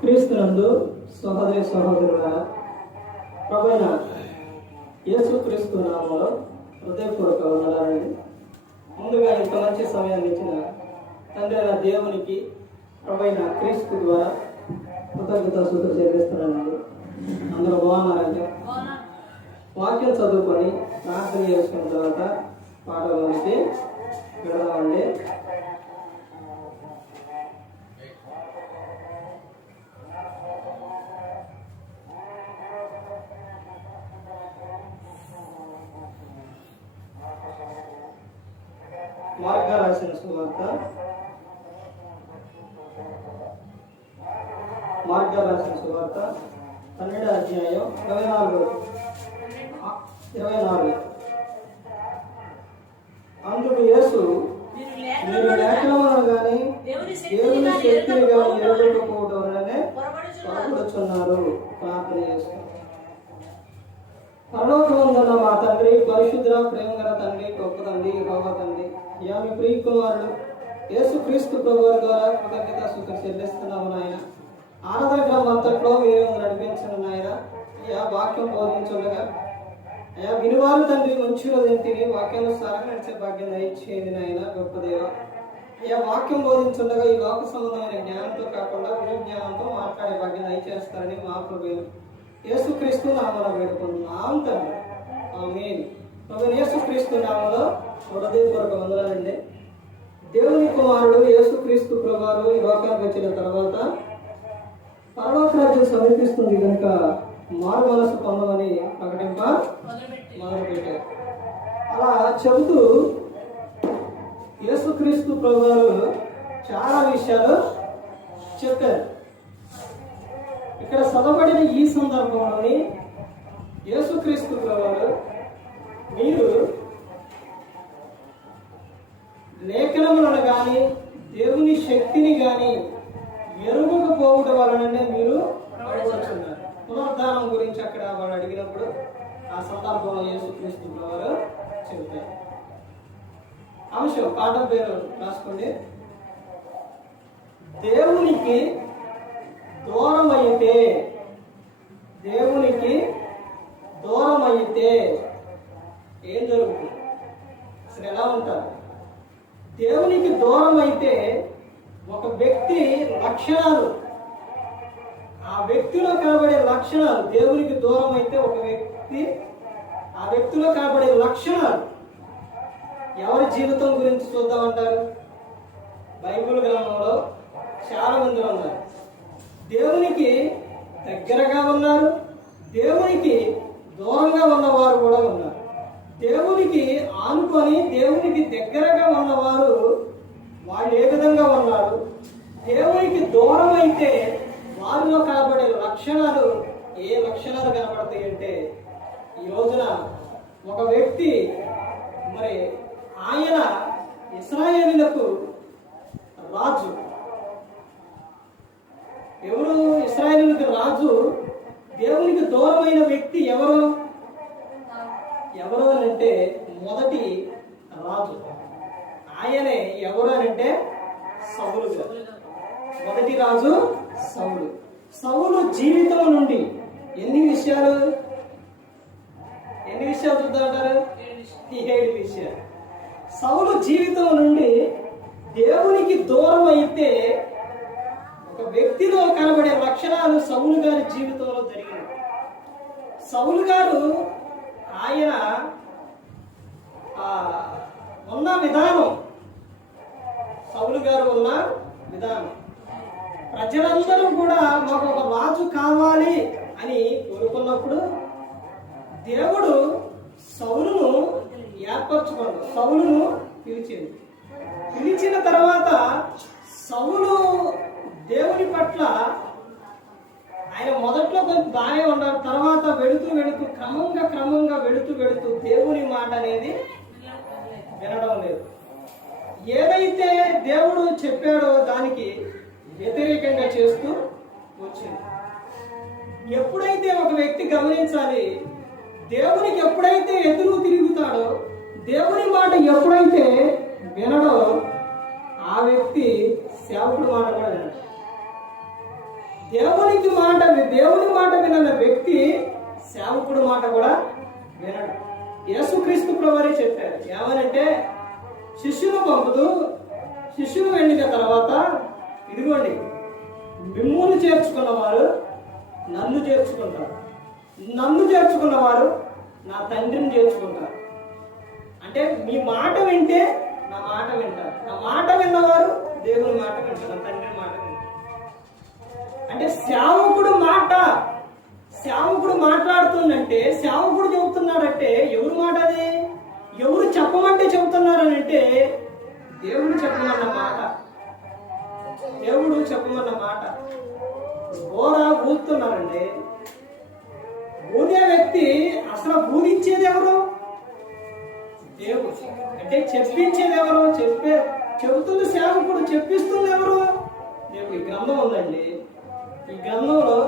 క్రీస్తునందు సహోదరి సహోదరులారా, ప్రభువైన యేసుక్రీస్తు నామములో హృదయపూర్వక వందనాలండి. ముందుగా ఇంత మంచి సమయాన్ని ఇచ్చిన తండ్రి అయిన దేవునికి ప్రభువైన క్రీస్తు ద్వారా కృతజ్ఞతాస్తుతులు చెల్లిస్తున్నానండి. అందరూ బాగున్నారంటే వాక్యం చదువుకొని ప్రార్థన చేసుకున్న తర్వాత పాటలోనికి వెళదామండి. మార్గా రాసిన సువార్త 12వ అధ్యాయం 24. అందుకు యేసు, మీరు లేఖనములను గాని దేవుని శక్తిని గాని ఎరుగకపోవడం వలనే పొరపడుచున్నారు. ప్రార్థన చేస్తారు. పరలోకమందున్న మా తండ్రి, పరిశుద్ధ ప్రేమ గల తండ్రి, గొప్ప తండ్రి, యెహోవా తండ్రి, మీ ప్రియ కుమారుడు యేసుక్రీస్తు ప్రభువు ద్వారా కృతజ్ఞతాస్తుతులు చెల్లిస్తున్నాము నాయన. ఆరాధన క్రమం అంతట్లో మీరు నడిపించిన నాయన. వాక్యం బోధించుండగా వినివారు తండ్రి మంచి రోజు తిని వాక్యానుసారంగా నడిచే భాగ్యం దయచేయండి నాయన. గొప్ప దేవ, వాక్యం బోధించుండగా ఈ లోక సంబంధమైన జ్ఞానంతో కాకుండా జ్ఞానంతో మాట్లాడే భాగ్యం దయచేస్తారని మా ప్రభువు యేసుక్రీస్తు నామములో వేడుకుంటున్నాం తండ్రి. ఆమేన్. ప్రభువైన యేసుక్రీస్తు నామములో హృదయపూర్వక వందనాలండి. దేవుని కుమారుడు యేసుక్రీస్తు ప్రభువారు ఈ లోకానికి వచ్చిన తర్వాత పరలోక రాజ్యం సమీపిస్తుంది కనుక మారు మనసు పొందమని ప్రకటింప మొదలుపెట్టారు. అలా చెబుతూ యేసుక్రీస్తు ప్రభువారు చాలా విషయాలు చెప్పారు. ఇక్కడ చదవబడిన ఈ సందర్భంలోని యేసుక్రీస్తు ప్రభువారు, మీరు లేఖనములను గాని దేవుని శక్తిని గాని ఎరుగకపోవడం వలననే మీరు పడవచ్చున్నారు. పునరుద్ధానం గురించి అక్కడ వాడు అడిగినప్పుడు ఆ సందర్భంలో యేసుక్రీస్తు ప్రభువారు చెబుతారు. అంశం పాఠం పేరు రాసుకోండి. దేవునికి దూరం అయితే ఏం జరుగుతుంది? అసలు ఎలా ఉంటారు? దేవునికి దూరం అయితే ఒక వ్యక్తి లక్షణాలు, ఆ వ్యక్తిలో కనబడే లక్షణాలు, దేవునికి దూరం అయితే ఒక వ్యక్తి ఆ వ్యక్తిలో కనబడే లక్షణాలు ఎవరి జీవితం గురించి చూద్దామంటారు? బైబిల్ గ్రంథంలో చాలా మంది ఉన్నారు. దేవునికి దగ్గరగా ఉన్నారు, దేవునికి దూరంగా ఉన్నవారు కూడా ఉన్నారు. దేవునికి ఆనుకొని దేవునికి దగ్గరగా ఉన్నవారు వాళ్ళు ఏ విధంగా ఉన్నారు? దేవునికి దూరం అయితే వారిలో కనబడే లక్షణాలు ఏ లక్షణాలు కనబడతాయి అంటే, ఈ రోజున ఒక వ్యక్తి మరి ఆయన ఇశ్రాయేలీయులకు రాజు. ఎవరు ఇశ్రాయేలీయులకు రాజు? దేవునికి దూరమైన వ్యక్తి ఎవరు అంటే మొదటి రాజు ఆయనే. ఎవరు అంటే సౌలు గారు. మొదటి రాజు సౌలు. సౌలు జీవితం నుండి ఎన్ని విషయాలు చూద్దామంటారు? 7 విషయాలు. సౌలు జీవితం నుండి దేవునికి దూరం అయితే ఒక వ్యక్తిలో కనబడే లక్షణాలు సౌలు గారి జీవితంలో జరిగినాయి. సౌలు గారు ఆయన ఉన్న విధానం, సౌలు గారు ఉన్న విధానం, ప్రజలందరూ కూడా మాకు ఒక రాజు కావాలి అని కోరుకున్నప్పుడు దేవుడు సౌలును ఏర్పరచుకున్నాడు. సౌలును పిలిచిన తర్వాత సౌలు దేవుని పట్ల ఆయన మొదట్లో కొంచెం బాగానే ఉన్నారు. తర్వాత వెళుతూ క్రమంగా వెళుతూ దేవుని మాట అనేది వినడం లేదు. ఏదైతే దేవుడు చెప్పాడో దానికి వ్యతిరేకంగా చేస్తూ వచ్చింది. ఎప్పుడైతే ఒక వ్యక్తి గమనించాలి, దేవునికి ఎప్పుడైతే ఎదురు తిరుగుతాడో, దేవుని మాట ఎప్పుడైతే వినడో, ఆ వ్యక్తి సేవకుడు మాట కూడా వినడు. దేవుని మాట వినని వ్యక్తి సేవకుడు మాట కూడా వినడు. యేసుక్రీస్తు ప్రభువే చెప్పారు ఏమనంటే, శిష్యులు పంపుతూ శిష్యులు వెళ్ళిన తర్వాత ఇదిగోండి, మిమ్మును చేర్చుకున్నవారు నన్ను చేర్చుకుంటారు, నన్ను చేర్చుకున్నవారు నా తండ్రిని చేర్చుకుంటారు. అంటే మీ మాట వింటే నా మాట వింటారు, నా మాట విన్నవారు దేవుని మాట వింటారు, నా తండ్రి మాట వింటారు. అంటే సేవకుడు మాట్లాడుతుందంటే, సేవకుడు చెబుతున్నాడంటే ఎవరు మాట అది? ఎవరు చెప్పమంటే చెబుతున్నారనంటే దేవుడు చెప్పమన్న మాట. దేవుడు చెప్పమన్న మాట. బోర ఊదుతున్నారండి. ఊదే వ్యక్తి అసలు ఊదించేది ఎవరు? దేవుడు. అంటే చెప్పించేది ఎవరు? చెబుతుంది సేవకుడు, చెప్పిస్తుంది ఎవరు? దేవుడు. ఈ గ్రంథం ఉందండి, ఈ గ్రంథంలో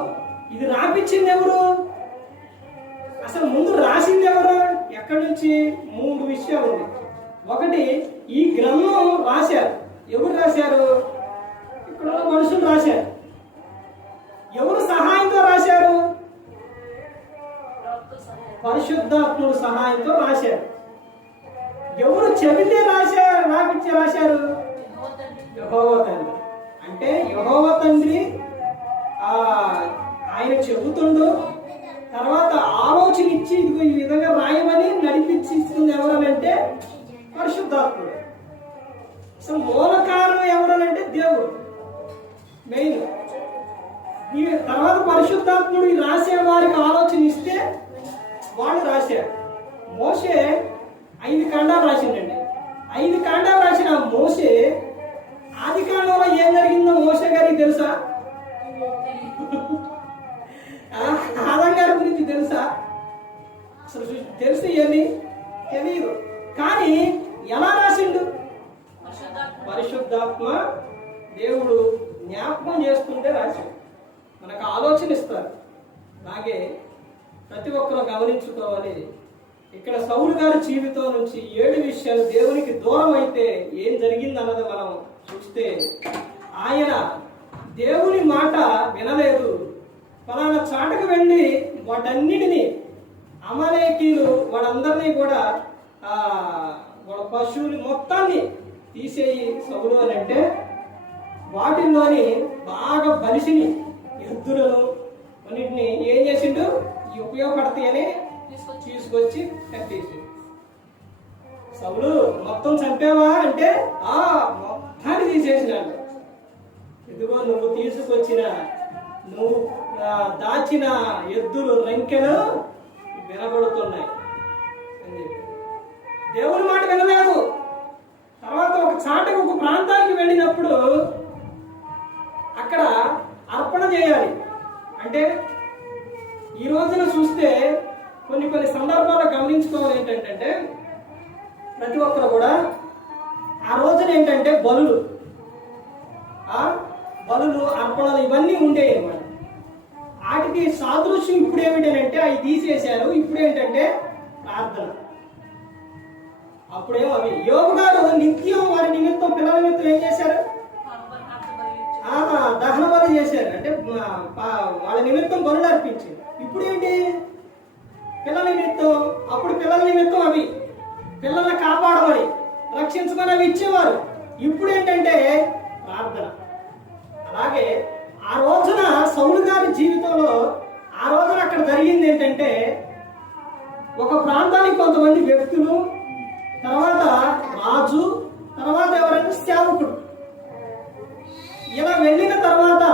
ఇది రాపించింది ఎవరు? అసలు ముందు రాసింది ఎవరు? ఎక్కడి నుంచి? 3 విషయాలు ఉంది. ఒకటి, ఈ గ్రంథం రాశారు. ఎవరు రాశారు? ఇక్కడ మనుషులు రాశారు. ఎవరు సహాయంతో రాశారు? పరిశుద్ధాత్ముడు సహాయంతో రాశారు. ఎవరు చెబితే రాశారు? యెహోవా తండ్రి. అంటే యెహోవా తండ్రి ఆయన చెబుతుండు, తర్వాత ఆలోచన ఇచ్చి ఇదిగో ఈ విధంగా రాయమని నడిపించి ఇస్తుంది ఎవరనంటే పరిశుద్ధాత్ముడు. అసలు మూల కారణం ఎవరనంటే దేవుడు మెయిన్. ఈ తర్వాత పరిశుద్ధాత్ముడు రాసే వారికి ఆలోచన ఇస్తే వాళ్ళు రాశారు. మోషే 5 కాండాలు రాసిండండి. 5 కాండాలు రాసిన మోషే ఆది కాండంలో ఏం జరిగిందో మోషే గారికి తెలుసా? ఆదం గారి గురించి తెలుసా? అసలు తెలుసు ఏమి తెలియదు. కానీ ఎలా రాసిండు? పరిశుద్ధాత్మ దేవుడు జ్ఞాపకం చేస్తుంటే రాశాడు. మనకు ఆలోచన ఇస్తారు. అలాగే ప్రతి ఒక్కరూ గమనించుకోవాలి. ఇక్కడ సౌలు గారి జీవితం నుంచి 7 విషయాలు దేవునికి దూరం అయితే ఏం జరిగిందన్నది మనం చూస్తే, ఆయన దేవుని మాట వినలేదు. ఫలానా చాటకు వెళ్ళి వాటన్నిటినీ అమలేకీలు వాళ్ళందరినీ కూడా వాళ్ళ పశువుని మొత్తాన్ని తీసేయి సౌలు అని అంటే, వాటిల్లోని బాగా బలిసిని ఎద్దులను అన్నిటిని ఏం చేసిండు? ఉపయోగపడతాయని తీసుకొచ్చి కట్టేసి, సౌలు మొత్తం చంపావా అంటే మొత్తాన్ని తీసేసినాడు. ఇదిగో నువ్వు తీసుకొచ్చిన, నువ్వు దాచిన ఎద్దులు రంకెలు వినబడుతున్నాయి అని చెప్పి దేవుని మాట వినలేదు. తర్వాత ఒక చాటకు ఒక ప్రాంతానికి వెళ్ళినప్పుడు అక్కడ అర్పణ చేయాలి. అంటే ఈ రోజున చూస్తే కొన్ని సందర్భాల్లో గమనించుకోవాలి ఏంటంటే, ప్రతి ఒక్కరు కూడా ఆ రోజున ఏంటంటే బలులు అర్పణలు ఇవన్నీ ఉండేవి అన్నమాట. వాటికి సాదృశ్యం ఇప్పుడు ఏమిటంటే అవి తీసేశారు. ఇప్పుడు ఏంటంటే ప్రార్థన. అప్పుడేమో అవి యోగు గారు నిత్యం వారి నిమిత్తం, పిల్లల నిమిత్తం ఏం చేశారు? దహన బలి చేశారు. అంటే వాళ్ళ నిమిత్తం బలులు అర్పించారు. ఇప్పుడు ఏంటి? పిల్లల నిమిత్తం. అప్పుడు పిల్లల నిమిత్తం అవి పిల్లల్ని కాపాడమని, రక్షించమని అవి ఇచ్చేవారు. ఇప్పుడు ఏంటంటే ప్రార్థన. అలాగే ఆ రోజున సౌలు గారి జీవితంలో ఆ రోజున అక్కడ జరిగింది ఏంటంటే, ఒక ప్రాంతానికి కొంతమంది వ్యక్తులు, తర్వాత రాజు, తర్వాత ఎవరంటే సేవకుడు, ఇలా వెళ్ళిన తర్వాత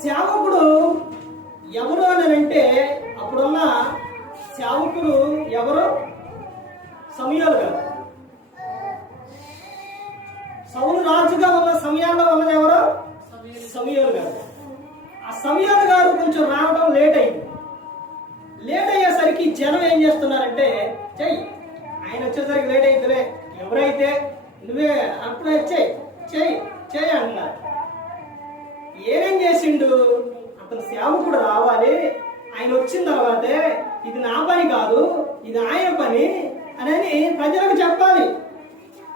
సేవకుడు ఎవరు అని అంటే, అప్పుడున్న సేవకుడు ఎవరు? సమూయేలు గారు. సౌలు రాజుగా ఉన్న సమయాల్లో ఉన్నది ఎవరు? సమూయేలు గారు. ఆ సమూయేలు గారు కొంచెం రావడం లేట్ అయింది. లేట్ అయ్యేసరికి జనం ఏం చేస్తున్నారంటే, ఆయన వచ్చేసరికి లేట్ అయితేలే, ఎవరైతే నువ్వే అప్పుడే చెయ్యి అంటున్నారు. ఏమేం చేసిండు? అతను సేవకుడు రావాలి, ఆయన వచ్చిన తర్వాతే ఇది నా పని కాదు, ఇది ఆయన పని అని ప్రజలకు చెప్పాలి.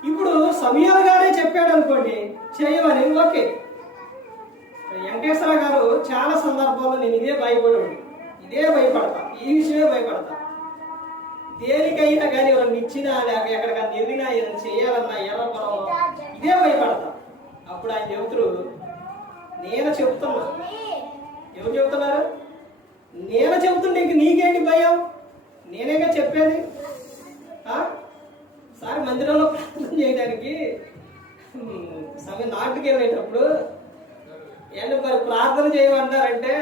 ఇప్పుడు సమూయేలు గారే చెప్పాడు అనుకోండి చేయమని, ఓకే. వెంకటేశ్వర గారు చాలా సందర్భాల్లో నేను ఇదే భయపడతా, ఈ విషయమే భయపడతా. దేనికైనా కానీ ఎవరైనా ఇచ్చినా లేక ఎక్కడికైనా వెళ్ళినా ఏదైనా చేయాలన్నా ఎర్రపరం ఇదే భయపడతా. అప్పుడు ఆయన చెబుతారు, నేను చెప్తున్నా. ఎవరు చెబుతున్నారు? నేను చెబుతుంటే ఇంక నీకేంటి భయం? నేనేగా చెప్పేది. సార్ మందిరంలో ప్రార్థన చేయడానికి సమయం నాటుకు వెళ్ళేటప్పుడు ఏంటి మరి ప్రార్థన చేయమంటారంటే,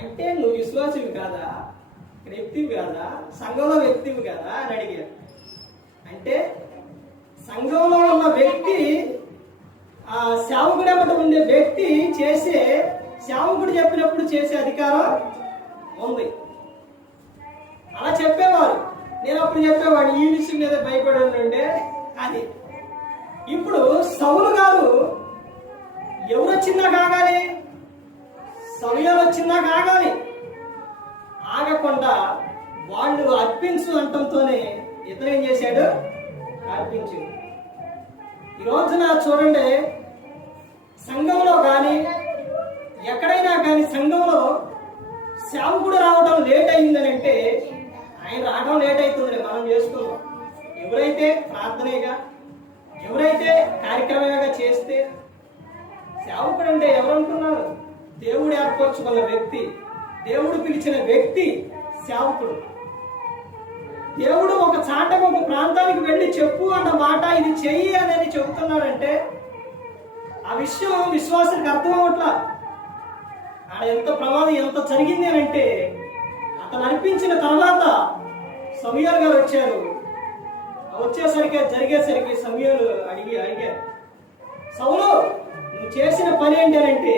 అంటే నువ్వు విశ్వాసివి కాదా, వ్యక్తివి కాదా, సంఘంలో వ్యక్తివి కాదా అని అడిగారు. అంటే సంఘంలో ఉన్న వ్యక్తి, ఆ సేవకుడు ఎమ్మట ఉండే వ్యక్తి చేసే, సేవకుడు చెప్పినప్పుడు చేసే అధికారం ఉంది. అలా చెప్పేవారు. నేను అప్పుడు చెప్పేవాడు ఈ విషయం మీద భయపడే అది. ఇప్పుడు సౌలు గారు ఎవరు వచ్చిందా కాగాలి, సమయాలు వచ్చిందా కాగాలి, ఆగకుండా వాళ్ళు అర్పించు అంటంతోనే ఇతను ఏం చేశాడు? అర్పించు. ఈ రోజున చూడండి, సంఘంలో కానీ ఎక్కడైనా కానీ సంఘంలో సేవకుడు రావడం లేట్ అయిందని అంటే ఆయన రావడం లేట్ అవుతుందని మనం చేసుకున్నాం. ఎవరైతే ప్రార్థనేగా, ఎవరైతే కార్యక్రమంగా చేస్తే, సేవకుడు అంటే ఎవరనుకున్నారు? దేవుడు ఏర్పరచుకున్న వ్యక్తి, దేవుడు పిలిచిన వ్యక్తి సేవకుడు. దేవుడు ఒక చాటకు ఒక ప్రాంతానికి వెళ్ళి చెప్పు అన్న మాట, ఇది చెయ్యి అనేది చెబుతున్నాడంటే ఆ విషయం విశ్వాసానికి అర్థం అవట్లా. ఆడ ఎంత ప్రమాదం ఎంత జరిగింది అని అంటే, అతను అనిపించిన తర్వాత సమూయేలు గారు వచ్చారు. జరిగేసరికి సమూయేలు అడిగారు, సౌలు నువ్వు చేసిన పని ఏంటి అని అంటే,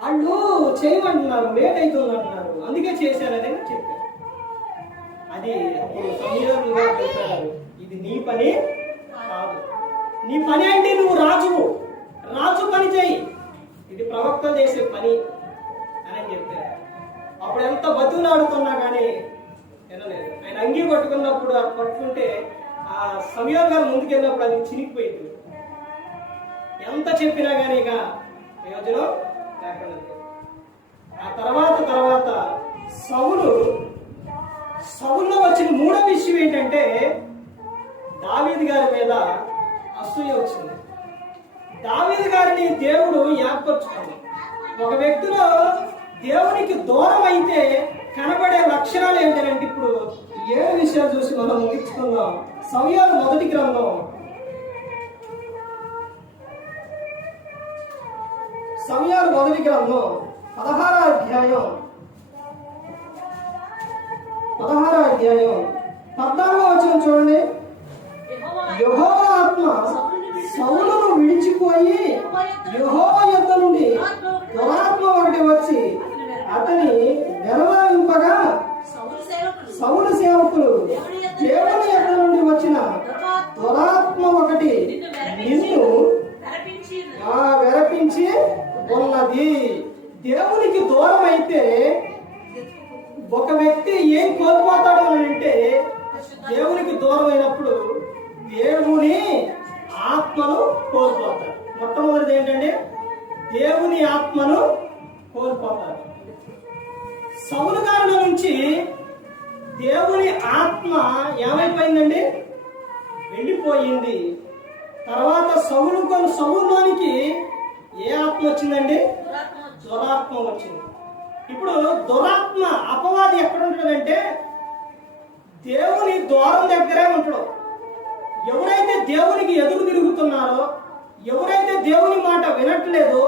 వాళ్ళు చేయమంటున్నారు, లేట్ అవుతుంది అంటున్నారు, అందుకే చేశానని చెప్పారు. అది అప్పుడు సమూయేలు గారు చెప్పారు, ఇది నీ పని కాదు. నీ పని అంటే నువ్వు రాజు పని చేయి, ఇది ప్రవక్తలు చేసే పని అని చెప్పారు. అప్పుడు ఎంత బతుకులాడుతున్నా కానీ వినలేదు. ఆయన అంగీ పట్టుకున్నప్పుడు అది పట్టుకుంటే ఆ సమూయేలు గారు ముందుకెళ్ళినప్పుడు అది చినిగిపోయింది. ఎంత చెప్పినా కానీ ఇక ప్రయోజనం లేకుండా. ఆ తర్వాత సౌలులో వచ్చిన మూడో విషయం ఏంటంటే, దావీదు గారి మీద అసూయ వచ్చింది. దావీదు గారిని దేవుడు ఏర్పరచుకుంది. ఒక వ్యక్తిలో దేవునికి దూరం అయితే కనబడే లక్షణాలు ఏంటంటే, ఇప్పుడు 7 విషయాలు చూసి మనం ముగించుకుందాం. సమూయేలు మొదటి గ్రంథం 16వ అధ్యాయం 14వ వచనం చూడండి. యెహోవా ఆత్మ సౌలును విడిచిపోయి యెహోవా యొద్ద నుండి దురాత్మ ఒకటి వచ్చి అతని వెరవాయింపగా, సౌలు సేవకులు దేవుని యొద్ద నుండి వచ్చిన దురాత్మ ఒకటి నిన్ను వెరపించి ఉన్నది. దేవునికి దూరం అయితే ఒక వ్యక్తి ఏం కోల్పోతాడు అని అంటే, దేవునికి దూరం అయినప్పుడు దేవుని ఆత్మను కోల్పోతాడు. మొట్టమొదటిది ఏంటంటే దేవుని ఆత్మను కోల్పోతాడు. సౌలు గారి నుంచి దేవుని ఆత్మ ఏమైపోయిందండి? వెళ్ళిపోయింది. తర్వాత సౌలులోనికి ఏ ఆత్మ వచ్చిందండి? దురాత్మ వచ్చింది. ఇప్పుడు దురాత్మ అపవాది ఎక్కడ ఉంటుందంటే దేవుని ద్వారం దగ్గరే ఉంటాడు. ఎవరైతే దేవునికి ఎదురు తిరుగుతున్నారో, ఎవరైతే దేవుని మాట వినట్లేదో,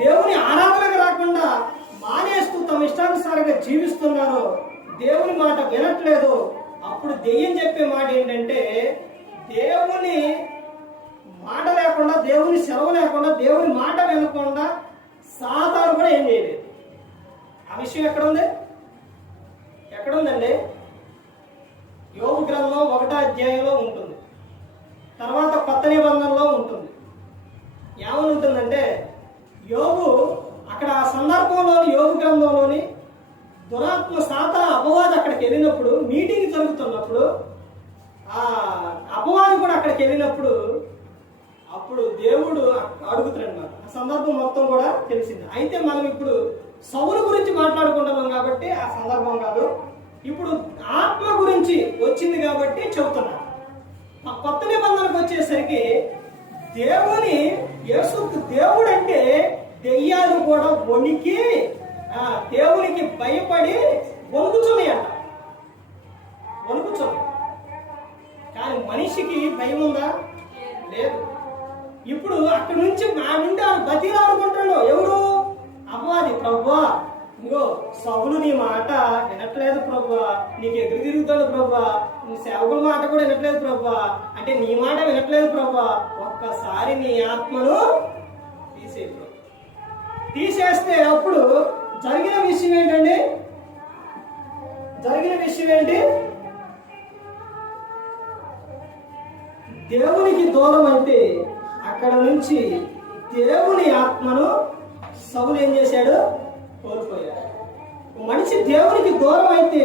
దేవుని ఆరాధనకు రాకుండా మానేస్తూ తమ ఇష్టానుసారంగా జీవిస్తున్నారో, దేవుని మాట వినట్లేదు, అప్పుడు దెయ్యం చెప్పే మాట ఏంటంటే, దేవుని మాట లేకుండా, దేవుని సెలవు లేకుండా, దేవుని మాట వినకుండా సాతాను కూడా ఏం చేయలేదు. ఆ విషయం ఎక్కడుందండి? యోబు గ్రంథం 1వ అధ్యాయంలో ఉంటుంది. తర్వాత కొత్త నిబంధనలో ఉంటుంది. ఏమని ఉంటుందంటే, యోబు అక్కడ ఆ సందర్భంలోని యోబు గ్రంథంలోని దురాత్మ అపవాది అక్కడికి వెళ్ళినప్పుడు, మీటింగ్ జరుగుతున్నప్పుడు, ఆ అపవాది కూడా అక్కడికి వెళ్ళినప్పుడు, అప్పుడు దేవుడు అడుగుతున్నాడు, సందర్భం మొత్తం కూడా తెలిసింది. అయితే మనం ఇప్పుడు సౌలు గురించి మాట్లాడుకుంటున్నాం కాబట్టి ఆ సందర్భం కాదు, ఇప్పుడు ఆత్మ గురించి వచ్చింది కాబట్టి చెబుతున్నాం. ఆ కొత్త నిబంధనకు వచ్చేసరికి దేవుడు అంటే దెయ్యాలు కూడా వణికి దేవునికి భయపడి వణుకుతున్నాయంట. కానీ మనిషికి భయం ఉందా? లేదు. ఇప్పుడు అక్కడి నుంచి మా నుండి బతిలాడుకుంటాడు ఎవరు? అపవాది. ప్రభువా, ఇంకో సౌలు నీ మాట వినట్లేదు ప్రభువా, నీకు ఎదురు తిరుగుతాడు ప్రభువా, నీ సేవకుల మాట కూడా వినట్లేదు ప్రభువా, అంటే నీ మాట వినట్లేదు ప్రభువా, ఒక్కసారి నీ ఆత్మను తీసేస్తే అప్పుడు జరిగిన విషయం ఏంటండి? దేవునికి దూరం అయితే అక్కడ నుంచి దేవుని ఆత్మను సౌలు ఏం చేశాడు? కోల్పోయాడు. మనిషి దేవునికి దూరం అయితే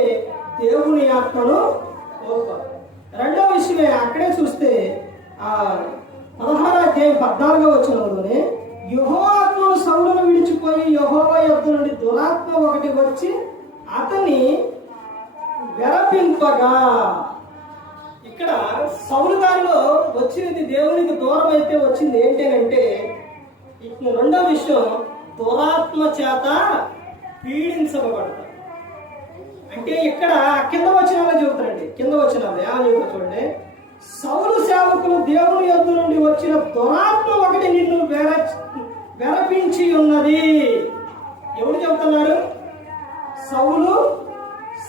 దేవుని ఆత్మను కోల్పోయాడు. రెండో విషయమే అక్కడే చూస్తే 16వ అధ్యాయం 14వ వచనంలోనే యెహోవా ఆత్మను సౌలును విడిచిపోయి యెహోవా యొద్ద నుండి దురాత్మ ఒకటి వచ్చి అతన్ని వెరపింపగా, ఇక్కడ సౌలు గారిలో వచ్చినది దేవునికి దూరం అయితే వచ్చింది ఏంటంటే రెండో విషయం, దురాత్మ చేత పీడించబడతారు. అంటే ఇక్కడ కింద వచనాలు చెబుతారండి, కింద వచనాలు ఏమని చెబుతారు చూడండి. సౌలు సేవకులు దేవుని యొద్ద నుండి వచ్చిన దురాత్మ ఒకటి నిన్ను వెరపించి ఉన్నది. ఎవరు చెబుతున్నారు? సౌలు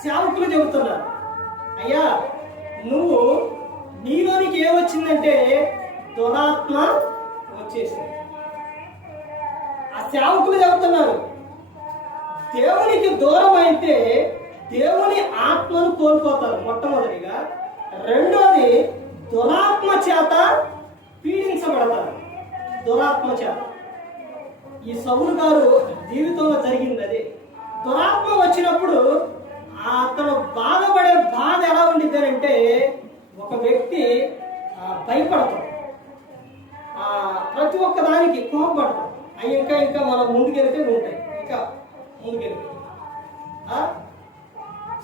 సేవకులు చెబుతున్నారు. అయ్యా, నువ్వు నీలోనికి ఏమొచ్చిందంటే దురాత్మ వచ్చేసింది. ఆ సేవకులు చెబుతున్నారు దేవునికి దూరం అయితే దేవుని ఆత్మను కోల్పోతారు మొట్టమొదటిగా. రెండోది దురాత్మ చేత పీడించబడతారు. దురాత్మ చేత ఈ సౌలు గారు జీవితంలో జరిగింది అది. దురాత్మ వచ్చినప్పుడు అతను బాధపడే బాధ ఎలా ఉండిద్దంటే ఒక వ్యక్తి భయపడతాడు, ప్రతి ఒక్క దానికి కోపపడతాడు. ఇంకా మనం ముందుకెళ్తే ఉంటాయి, ఇంకా ముందుకెళ్తే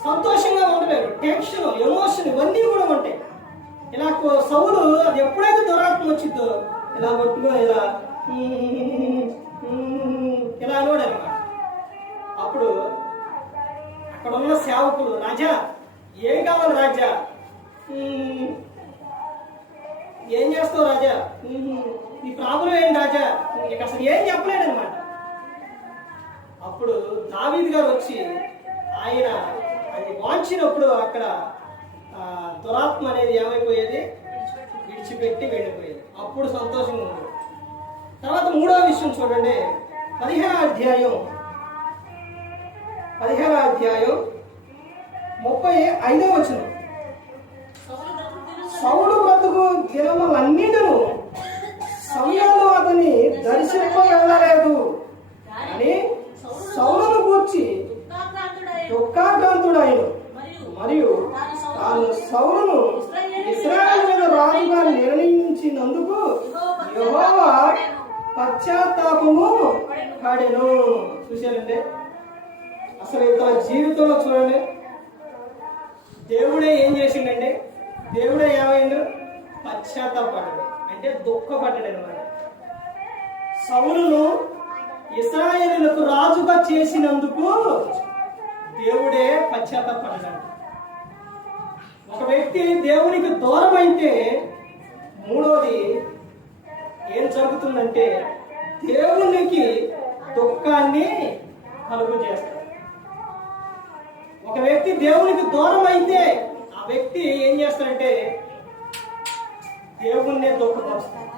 సంతోషంగా ఉండలేరు, టెన్షన్, ఎమోషన్ ఇవన్నీ కూడా ఉంటాయి. ఇలా సౌలు అది ఎప్పుడైతే దురాత్మ వచ్చిందో ఇలా కొట్టుకో ఇలా అనమాట. అప్పుడు అక్కడ ఉన్న సేవకులు, రాజా ఏం కావాలి రాజా, ఏం చేస్తావు రాజా, నీ ప్రాబ్లం ఏంటి రాజా, నీకు అసలు ఏం చెప్పలేడు అనమాట. అప్పుడు దావీదు గారు వచ్చి ఆయన అది వాంచినప్పుడు అక్కడ దురాత్మ అనేది ఏమైపోయేది? విడిచిపెట్టి వెళ్ళిపోయేది. అప్పుడు సంతోషంగా ఉంది. తర్వాత మూడో విషయం చూడండి, 15వ అధ్యాయం 35వ వచనం. సౌలు బ్రతుకు దినములన్నిటిను సమయంలో అతని దర్శింపగలలేదు అని సౌలును గూర్చి దుఃఖాక్రాంతుడైన మరియు తాను సౌలును ఇశ్రాయేలు రాజుగా నిర్ణయించినందుకు యెహోవా పశ్చాత్తాపము పడెను. చూశారండి, అసలు ఇతర జీవితంలో చూడండి, దేవుడే ఏం చేసిండంటే, దేవుడే ఏమైండు? పశ్చాత్తాపడ్డాడు, అంటే దుఃఖపడ్డాడు అనమాట. సౌలును ఇశ్రాయేలులకు రాజుగా చేసినందుకు దేవుడే పశ్చాత్తాపడ్డాడు. ఒక వ్యక్తి దేవునికి దూరం అయితే మూడోది ఏం జరుగుతుందంటే దేవునికి దుఃఖాన్ని కలుగు చేస్తాడు. ఒక వ్యక్తి దేవునికి దూరం అయితే ఆ వ్యక్తి ఏం చేస్తాడంటే దేవుణ్ణి దుఃఖపరుస్తాడు,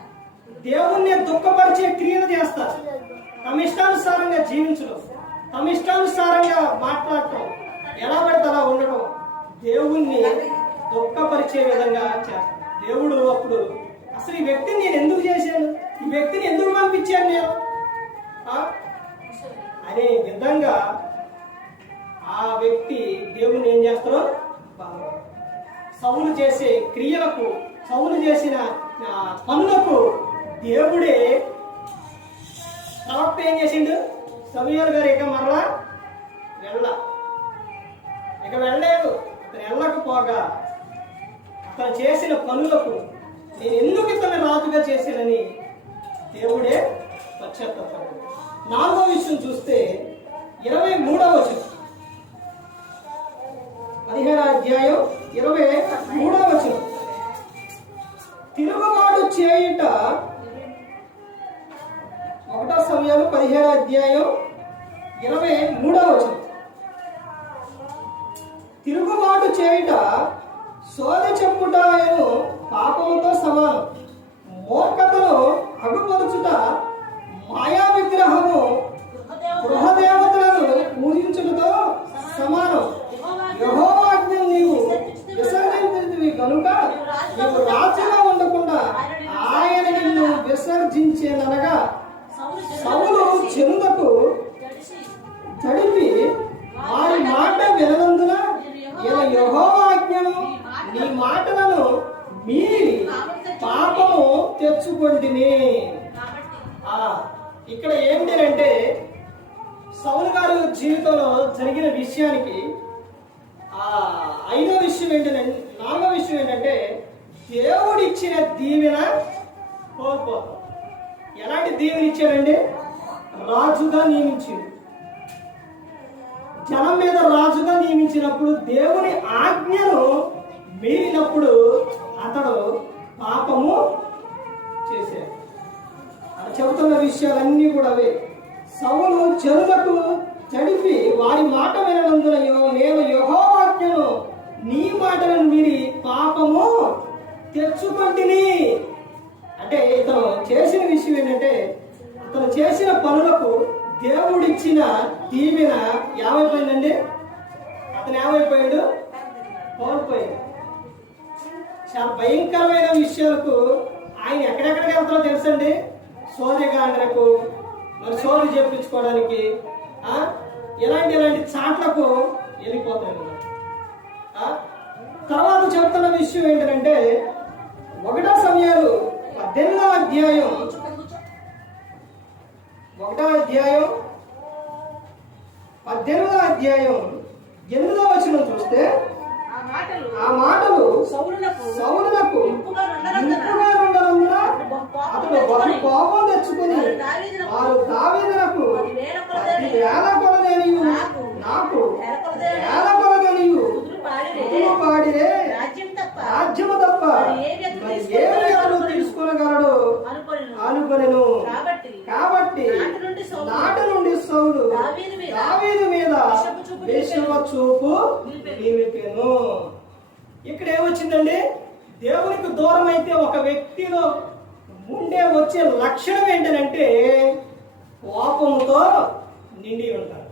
దేవుణ్ణి దుఃఖపరిచే క్రియలు చేస్తారు. తమ ఇష్టానుసారంగా జీవించడం, తమ ఇష్టానుసారంగా మాట్లాడటం, ఎలా పడితే అలా ఉండడం, దేవుణ్ణి దుఃఖపరిచే విధంగా చేస్తాడు. దేవుడు అప్పుడు అసలు ఈ వ్యక్తిని నేను ఎందుకు చేశాను, ఈ వ్యక్తిని ఎందుకు పంపించాను నేను అనే విధంగా ఆ వ్యక్తి దేవుణ్ణి ఏం చేస్తారో సౌలు చేసే క్రియలకు, సౌలు చేసిన పనులకు దేవుడే తర్వాత ఏం చేసిండు సమూయేలు గారు? ఇక మరలా వెళ్ళలేదు. అతను వెళ్ళకపోగా అతను చేసిన పనులకు నేను ఎందుకు ఇతన్ని రాజుగా చేశానని దేవుడే పశ్చాత్తాపడ్డాడు. 4వ విషయం చూస్తే 23వ వచనం, 17వ అధ్యాయం 23వ వచనం. తిరుగుబాటు చేయుట 1 సమూయేలు 17వ అధ్యాయం 23వ వచనం. తిరుగుబాటు చేయుట సోదె చెప్పుట పాపముతో సమానం. మూర్ఖతను అగుపరుచుట మాయా విగ్రహము గృహదేవతలను పూజించుటతో సమానం. యెహోవాజ్ఞను నీవు విసర్జించితివి కనుక నీవు రాజుగా ఉండకుండా ఆయన నిన్ను విసర్జించేననగా సౌలు చెరులకు తడిపి వారి మాట విననందున యెహోవాజ్ఞను నీ మాటలను మీరి పాపము తెచ్చుకొంటిని. ఇక్కడ ఏంటంటే సౌలు గారు జీవితంలో జరిగిన విషయానికి 5వ విషయం ఏంటంటే 4వ విషయం ఏంటంటే దేవుడిచ్చిన దీవెన కోల్పోతాం. ఎలాంటి దీవెన ఇచ్చాడండి? రాజుగా నియమించింది. జనం మీద రాజుగా నియమించినప్పుడు దేవుని ఆజ్ఞను మీరినప్పుడు అతడు పాపము చేశాడు. అని చెబుతున్న విషయాలన్నీ కూడా అవే. సౌలు చెరులకు తడిపి వారి మాట వినందున నేను యెహోవాజ్ఞను నీ మాటలను మీరి పాపము తెచ్చుకొంటిని. అంటే ఇతను చేసిన విషయం ఏంటంటే అతను చేసిన పనులకు దేవుడిచ్చిన దీవెన ఏమైపోయిందండి? అతను ఏమైపోయాడు? కోల్పోయాడు. చాలా భయంకరమైన విషయాలకు ఆయన ఎక్కడెక్కడికి వెళ్తారో తెలుసండి. సోదరిగాండ్రకు మరి సోదరి చెప్పించుకోవడానికి ఇలాంటి చాట్లకు వెళ్ళిపోతాడు. తర్వాత చెప్తున్న విషయం ఏంటంటే 1 సమూయేలు 18వ అధ్యాయం 8వ వచనం చూస్తే ఆ మాటలు సౌలునకు ఇంపుగా ఉండనందున అతడు బహు కోపం తెచ్చుకుని వారు దావీదునకు 10,000 కొలదనియు నాకు 1,000 కొలదనియు పాడిరే రాజ్యము తప్ప ఏమి తీసుకొనగలడు అనుకొనెను. కాబట్టి నాటి నుండి సౌలు దావీదు మీద విషమ చూపు నిలిపెను. ఇక్కడ ఏమొచ్చిందండి? దేవునికి దూరం అయితే ఒక వ్యక్తిలో వచ్చే లక్షణం ఏంటంటే కోపంతో నిండి ఉంటారు.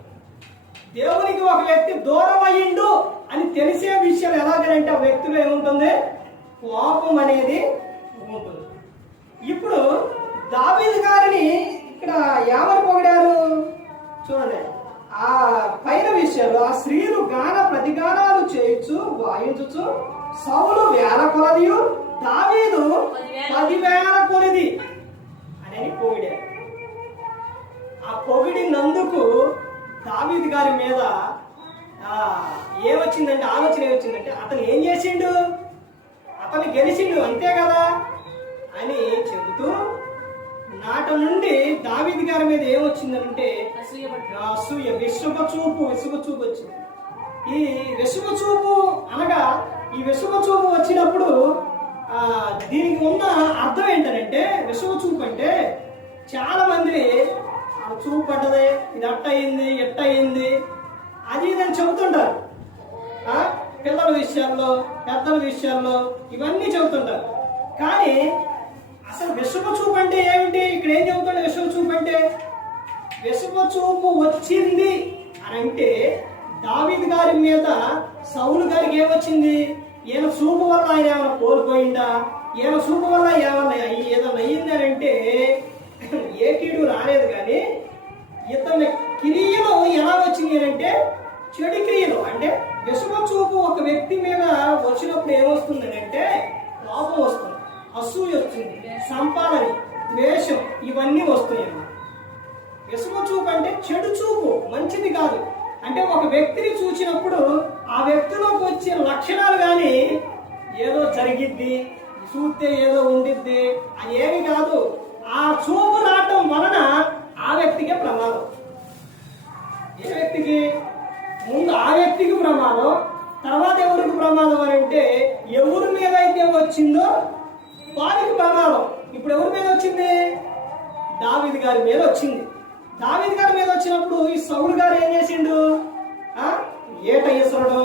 దేవునికి ఒక వ్యక్తి దూరం అయ్యిండు అని తెలిసే విషయం ఎలాగంటే ఆ వ్యక్తిలో ఏముంటుంది? కోపం అనేది ఉంటుంది. ఇప్పుడు దావీదు గారిని ఇక్కడ ఎవరు పొగిడారు చూడండి. ఆ పైన విషయాలు ఆ స్త్రీలు గాన ప్రతిగానాలు చేయొచ్చు వాయించు సౌలు 1,000 కొలదియు దావీదు 10,000 కొలది అని పొగిడారు. ఆ పొగిడినందుకు దావీదు గారి మీద ఏమొచ్చిందంటే ఆలోచన ఏమొచ్చిందంటే అతను ఏం చేసిండు? అతను గెలిచిండు అంతే కదా అని చెబుతూ నాట నుండి దావీదు గారి మీద ఏమొచ్చిందంటే అసూయ, విసుగ చూపు వచ్చింది. ఈ విసుగ చూపు అనగా ఈ విసుగ చూపు వచ్చినప్పుడు దీనికి ఉన్న అర్థం ఏంటంటే విసుగ చూపు అంటే చాలా మంది చూపు పడ్డదే, ఇది అట్టయింది ఎట్టయింది అది ఇదని చెబుతుంటారు. పిల్లల విషయాల్లో పెద్దల విషయాల్లో ఇవన్నీ చెబుతుంటారు. కానీ అసలు విసుగ చూపు అంటే ఏమిటి? ఇక్కడ ఏం చెబుతాడు? విసుగ చూపు అంటే విసుగ చూపు వచ్చింది అని అంటే దావీదు గారి మీద సౌలు గారికి ఏమొచ్చింది? ఈయన చూపు వల్ల ఆయన ఏమైనా కోల్పోయిందా? ఈయన చూపు వల్ల ఏదైనా అయ్యింది అని అంటే ఏ కీడు రాలేదు. కానీ ఇతని క్రియలు ఎలా వచ్చింది అంటే చెడు క్రియలు. అంటే విసుగ చూపు ఒక వ్యక్తి మీద వచ్చినప్పుడు ఏమొస్తుంది అంటే కోపం వస్తుంది, అసూయ వస్తుంది, సంపాదన, ద్వేషం ఇవన్నీ వస్తాయి. విషమ చూపు అంటే చెడు చూపు, మంచిది కాదు. అంటే ఒక వ్యక్తిని చూసినప్పుడు ఆ వ్యక్తిలోకి వచ్చే లక్షణాలు కానీ ఏదో జరిగిద్ది, చూస్తే ఏదో ఉండిద్ది అని ఏమి కాదు. ఆ చూపు రావటం వలన ఆ వ్యక్తికే ప్రమాదం. ఏ వ్యక్తికి? ముందు ఆ వ్యక్తికి ప్రమాదం, తర్వాత ఎవరికి ప్రమాదం అని అంటే ఎవరి మీద అయితే వచ్చిందో వారికి ప్రమాదం. ఇప్పుడు ఎవరి మీద వచ్చింది? దావీదు గారి మీద వచ్చింది. దావీదు గారి మీద వచ్చినప్పుడు ఈ సౌలు గారు ఏం చేసిండు? ఏట ఇసరడం,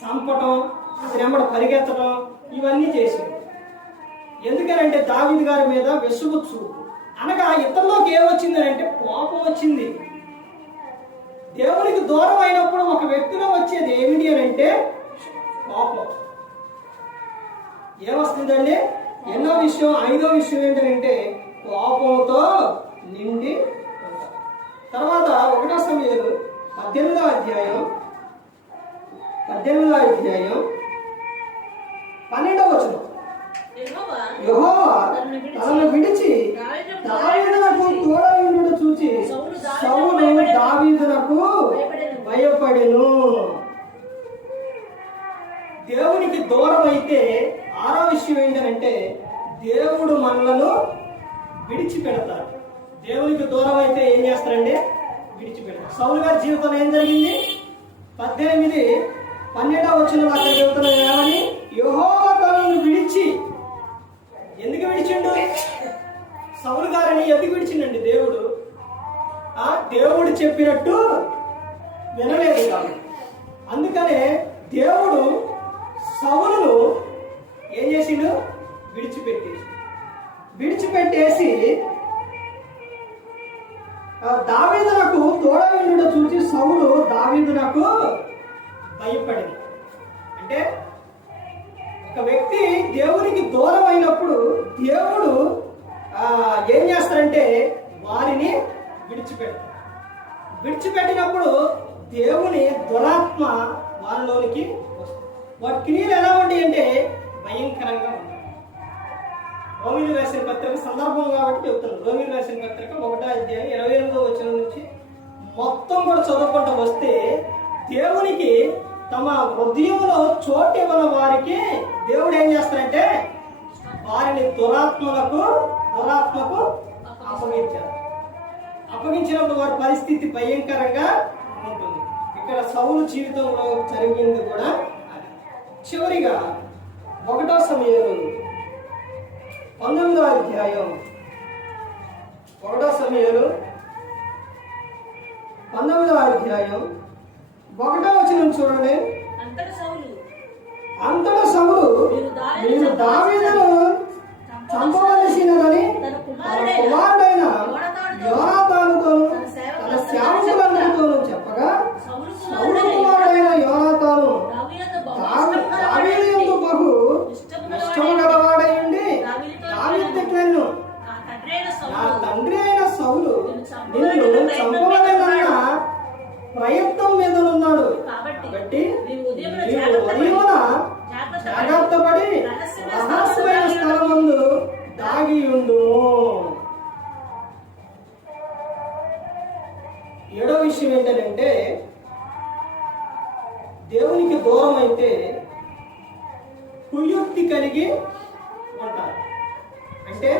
చంపటం, అతని వెంబడ పరిగెత్తడం, ఇవన్నీ చేసిండు. ఎందుకనంటే దావీదు గారి మీద విసుగు చూపు అనగా ఇతరులోకి ఏమొచ్చింది అంటే కోపం వచ్చింది. దేవునికి దూరం అయినప్పుడు ఒక వ్యక్తిలో వచ్చేది ఏమిటి అని అంటే కోపం. ఏమొస్తుందండి? ఎన్నో విషయం, 5వ విషయం ఏంటంటే కోపంతో నిండి ఉంటారు. తర్వాత 1 సమూయేలు 18వ అధ్యాయం 12వ వచనం. యెహోవా తనను విడిచి దావీదునకు తోడయుండుట చూచి సౌలు దావీదునకు భయపడెను. దేవునికి దూరం అయితే 6వ విషయం ఏంటంటే దేవుడు మనలను విడిచిపెడతారు. దేవునికి దూరం అయితే ఏం చేస్తారంటే విడిచిపెడతారు. సౌలు గారి జీవితంలో ఏం జరిగింది? 18-12వ వచనంలో అక్కడ చెబుతున్నారు ఏమని? యెహోవా తనను విడిచి. ఎందుకు విడిచిండు? సౌలు గారిని ఎందుకు విడిచిండండి దేవుడు? దేవుడు చెప్పినట్టు వినలేదు కాబట్టి. అందుకనే దేవుడు సౌలును ఏం చేసిండు? విడిచిపెట్టేసి దావీదునకు తోడయుండుట చూసి సౌలు దావీదునకు భయపడింది. అంటే ఒక వ్యక్తి దేవునికి దూరం అయినప్పుడు దేవుడు ఏం చేస్తారంటే వారిని విడిచిపెట్టినప్పుడు దేవుని దురాత్మ వారిలోనికి వస్తుంది. వాటి క్రియలు ఎలా ఉంటాయి అంటే భయంకరంగా ఉంటాయి. రోమీయులు రాసిన పత్రిక సందర్భం కాబట్టి చెప్తున్నాను. రోమీయులు రాసిన పత్రిక 1వ అధ్యాయం 28వ వచనం నుంచి మొత్తం కూడా చదువుకుంటూ వస్తే దేవునికి తమ హృదయంలో చోటు ఇవ్వని వారికి దేవుడు ఏం చేస్తారంటే వారిని దురాత్మకు అప్పగించారు. అప్పగించినప్పుడు వారి పరిస్థితి భయంకరంగా ఉంటుంది. ఇక్కడ సౌలు జీవితంలో జరిగింది కూడా. చివరిగా 1 సమూయేలు 19వ అధ్యాయం 1 సమూయేలు 19వ అధ్యాయం 1వ వచనం చూడండి. అంతటా సౌలు మీరు దావీదును చంపవలసినదని తన కుమారుడైన యోనాతానుతోను తన సేవకులందరితోనూ చెప్పగా సౌలు కుమారుడైన యోనాతాను దావీదు యందు బహు ఇష్టము గలవాడై ఉండి దావీదు తిట్లెను, నా తండ్రి అయిన సౌలు నిన్ను చంపవలెనన్న ప్రయత్నం మీద ఉన్నాడు. కాబట్టి ఉదయమున జాగ్రత్త పడి రహస్యమైన స్థలమందు దాగియుండు. 7వ విషయం ఏంటంటే దేవునికి దూరం అయితే కుయుక్తి కలిగి ఉంటారు. అంటే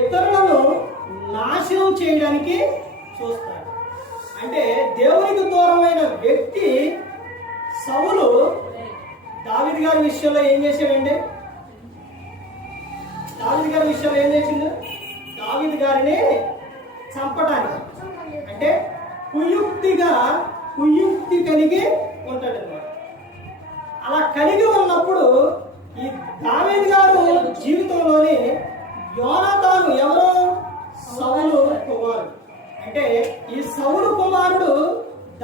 ఇతరులను నాశనం చేయడానికి చూస్తారు. అంటే దేవునికి దూరమైన వ్యక్తి సౌలు దావీదు గారి విషయంలో ఏం చేశాడండి? దావీదు గారి విషయంలో ఏం చేసిండు? దావీదు గారిని చంపడానికి అంటే కుయుక్తి కలిగి ఉంటాడన్నమాట. అలా కలిగి ఉన్నప్పుడు ఈ దావీదు గారు జీవితంలోని యోనాతాను ఎవరు? సౌలు కుమారుడు. అంటే ఈ సౌలు కుమారుడు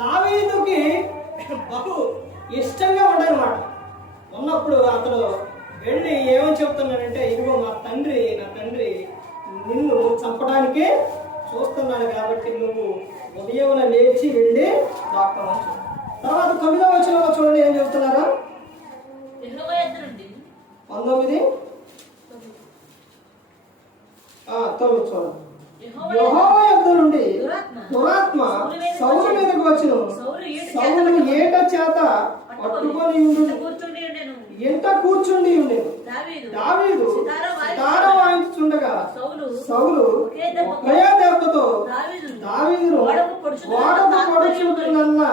దావీదుకి బహు ఇష్టంగా ఉండనమాట. ఉన్నప్పుడు అతడు వెళ్ళి ఏమని చెప్తున్నాడంటే ఇదిగో నా తండ్రి నిన్ను చంపడానికి చూస్తున్నాడు కాబట్టి నువ్వు ఉదయం లేచి వెళ్ళి దాక్కోవచ్చు. తర్వాత 9వ వచనంలో చూడండి ఏం చెప్తున్నారా? 19 9 చూడండి. యెహోవా యొద్ద నుండి వచనం, సౌలు ఏట చేత పట్టుకొని ఎంట కూర్చుండి ఉండేది. దావీదు సితార వాయించుచుండగా సౌలు ఒకే దెబ్బతో దావీదును గోడకు పొడుచుకున్న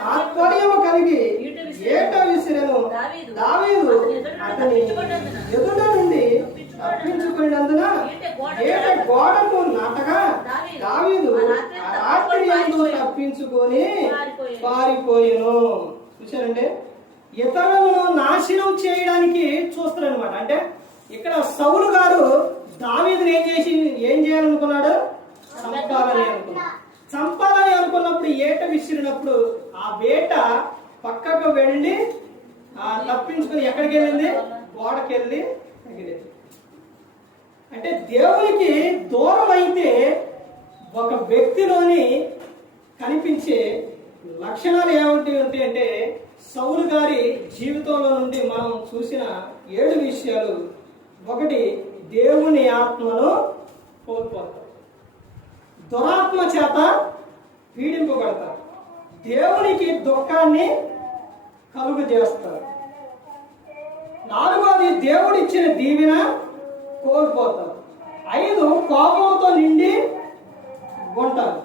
తాత్పర్యము కలిగి ఏట విసిరెను. దావీదు అతని ఎదుట నుండి తప్పించుకున్నందున ఏట గోడకు నాటగా దావీదు రాత్రి యందు తప్పించుకొని పారిపోయెను. చూశారంటే ఇతరులను నాశనం చేయడానికి చూస్తారు అనమాట. అంటే ఇక్కడ సౌలు గారు దావీదుని ఏం చేయాలనుకున్నాడు? చంపాలని అనుకున్నప్పుడు ఏట విసిరినప్పుడు ఆ వేట పక్కకు వెళ్ళి తప్పించుకొని ఎక్కడికి వెళ్ళింది? గోడకి వెళ్ళి తగిలింది. అంటే దేవునికి దూరం అయితే ఒక వ్యక్తిలోని కనిపించే లక్షణాలు ఏమిటి అంటే సౌలు గారి జీవితంలో నుండి మనం చూసిన 7 విషయాలు. ఒకటి, దేవుని ఆత్మను కోల్పోతారు, దురాత్మ చేత పీడింపబడతారు, దేవునికి దుఃఖాన్ని కలుగు చేస్తారు. 4వది, దేవుడిచ్చిన దీవెన కోల్పోతారు. 5, కోపంతో నిండి ఉంటారు.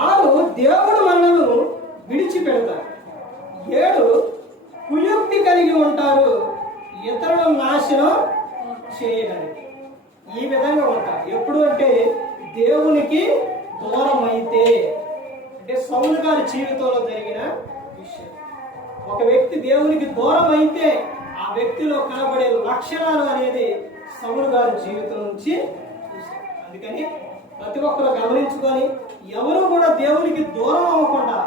6, దేవుడు మనలను విడిచిపెడతారు. 7, కుయుక్తి కలిగి ఉంటారు, ఇతరులను నాశనం చేయడానికి. ఈ విధంగా ఉంటారు. ఎప్పుడు అంటే దేవునికి దూరం అయితే. అంటే సౌలు గారి జీవితంలో జరిగిన విషయం. ఒక వ్యక్తి దేవునికి దూరం అయితే ఆ వ్యక్తిలో కనబడే లక్షణాలు అనేది సౌలు గారి జీవితం నుంచి చూసాం. అందుకని ప్రతి ఒక్కరు గమనించుకొని ఎవరు కూడా దేవునికి దూరం అవ్వకుండా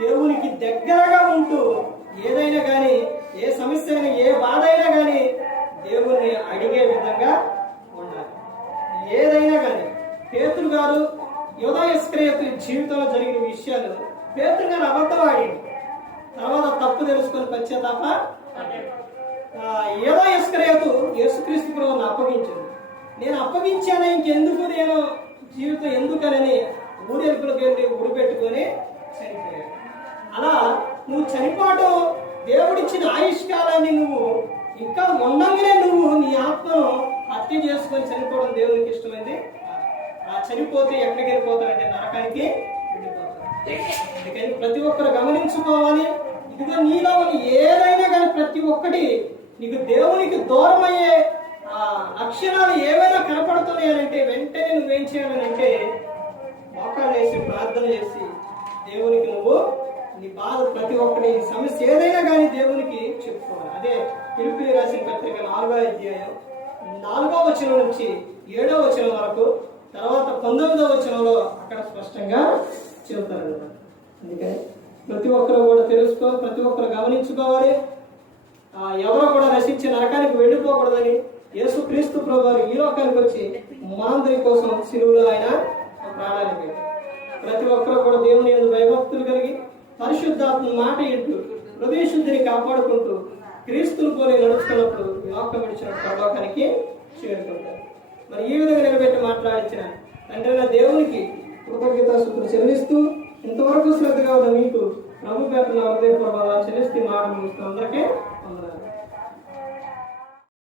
దేవునికి దగ్గరగా ఉంటూ ఏదైనా కానీ, ఏ సమస్య అయినా, ఏ బాధ అయినా కానీ దేవుణ్ణి అడిగే విధంగా ఉండాలి. ఏదైనా కానీ పేతురు గారు యూదా ఇస్కరియోతు జీవితంలో జరిగిన విషయాలు, పేతురు గారు అబద్ధం ఆడి తర్వాత తప్పు తెలుసుకొని పశ్చాత్తాప యూదా ఇస్కరియోతు యేసుక్రీస్తు ప్రభువుని అప్పగించింది. నేను అప్పగించాను, ఇంకెందుకు నేను జీవితం ఎందుకనని ఊరేపులకు వెళ్ళి ఉడిపెట్టుకొని చనిపోయాడు. అలా నువ్వు చనిపోవడం, దేవుడిచ్చిన ఆయుష్కాలాన్ని నువ్వు ఇంకా ఉండంగానే నువ్వు నీ ఆత్మను హత్య చేసుకొని చనిపోవడం దేవునికి ఇష్టమైంది. ఆ చనిపోతే ఎక్కడికి వెళ్ళిపోతాడంటే నరకానికి వెళ్ళిపోతాడు. అందుకని ప్రతి ఒక్కరు గమనించుకోవాలి. ఇదిగో నీలో ఏదైనా కానీ ప్రతి ఒక్కటి నీకు దేవునికి దూరం అయ్యే లక్షణాలు ఏవైనా కనపడుతున్నాయంటే వెంటనే నువ్వేం చేయాలంటే మోకాళ్ళు వేసి ప్రార్థన చేసి దేవునికి నువ్వు నీ బాధ ప్రతి ఒక్కటి సమస్య ఏదైనా కానీ దేవునికి చెప్పుకోవాలి. అదే ఫిలిప్పీయులకు రాసిన పత్రిక 4వ అధ్యాయం 4వ వచనం నుంచి 7వ వచనం వరకు, తర్వాత 19వ వచనంలో అక్కడ స్పష్టంగా చెబుతారు. అందుకని ప్రతి ఒక్కరు కూడా తెలుసుకోవాలి, ప్రతి ఒక్కరు గమనించుకోవాలి. ఎవరో కూడా నశించి నరకానికి వెళ్ళిపోకూడదని యేసుక్రీస్తు ప్రభువారు ఈ లోకానికి వచ్చి మనందరి కోసం శిలువలో ఆయన ప్రాణాన్ని పెట్టారు. ప్రతి ఒక్కరు కూడా దేవుని యందు భయభక్తులు కలిగి పరిశుద్ధాత్మ మాట ఇంటూ హృదయ శుద్ధిని కాపాడుకుంటూ క్రీస్తుని పోలి నడుచుకున్నప్పుడు లోకం విడిచిన పరలోకానికి చేరుకుంటారు. మరి ఈ విధంగా నిలబెట్టి మాట్లాడించిన తండ్రి దేవునికి కృతజ్ఞతాస్తుతులు చెల్లిస్తూ ఇంతవరకు శ్రద్ధగా ఉన్న మీకు ప్రభు పేరున హృదయపూర్వకంగా చెల్లిస్తూ మాటలు అందరికీ